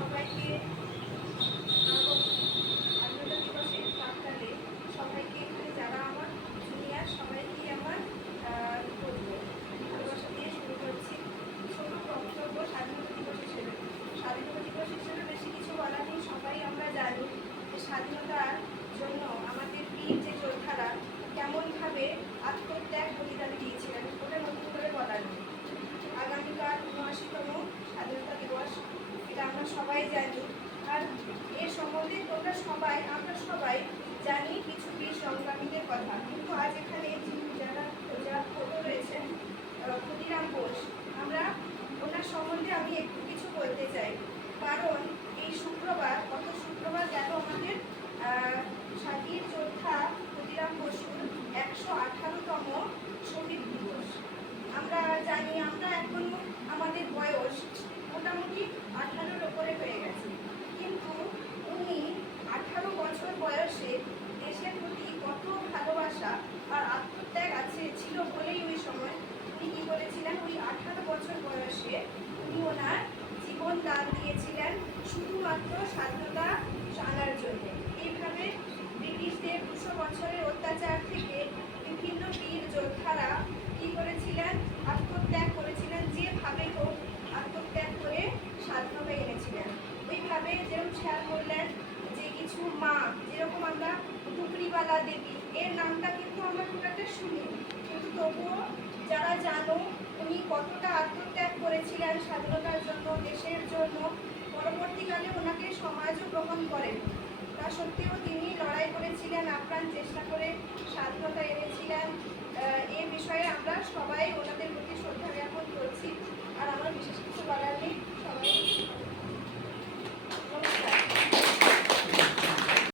সবাইকে। স্বাধীনতা দিবসের প্রাক্কালে সবাইকে এখানে যারা আমার জুনিয়র সবাইকে আমার ভালোবাসা দিয়ে শুরু করছি। ছোট বক্তব্য স্বাধীনতা দিবস হিসেবে। স্বাধীনতা দিবস হিসেবে বেশি কিছু বলার নেই, সবাই আমরা জানি যে স্বাধীনতার জন্য আমাদের বীর যে যোদ্ধারা কেমনভাবে আত্মত্যাগ বলিদান দিয়েছিলেন ওটা নতুন করে বলার নেই। আগামীকাল উনআশিতম আমরা সবাই জানি। আর এ সম্বন্ধে তোমরা সবাই আমরা সবাই স্বাধীনতা আনার জন্য। এইভাবে ব্রিটিশদের দুশো বছরের অত্যাচার থেকে বিভিন্ন বীর যোদ্ধারা কী করেছিলেন? আত্মত্যাগ করেছিলেন, যেভাবে হোক আত্মত্যাগ করে স্বাধীনতা এনেছিলেন। ওইভাবে যেরকম খেয়াল করলেন যে কিছু মা, যেরকম আমরা টুকরিবালা দেবী, এর নামটা কিন্তু আমরা খুব একটা শুনি, কিন্তু তবুও যারা জানো উনি কতটা আত্মত্যাগ করেছিলেন স্বাধীনতার জন্য, দেশের জন্য গ্রহণ করেন। তা সত্ত্বেও তিনি লড়াই করেছিলেন আপ্রাণ চেষ্টা করে স্বাধীনতা এনেছিলেন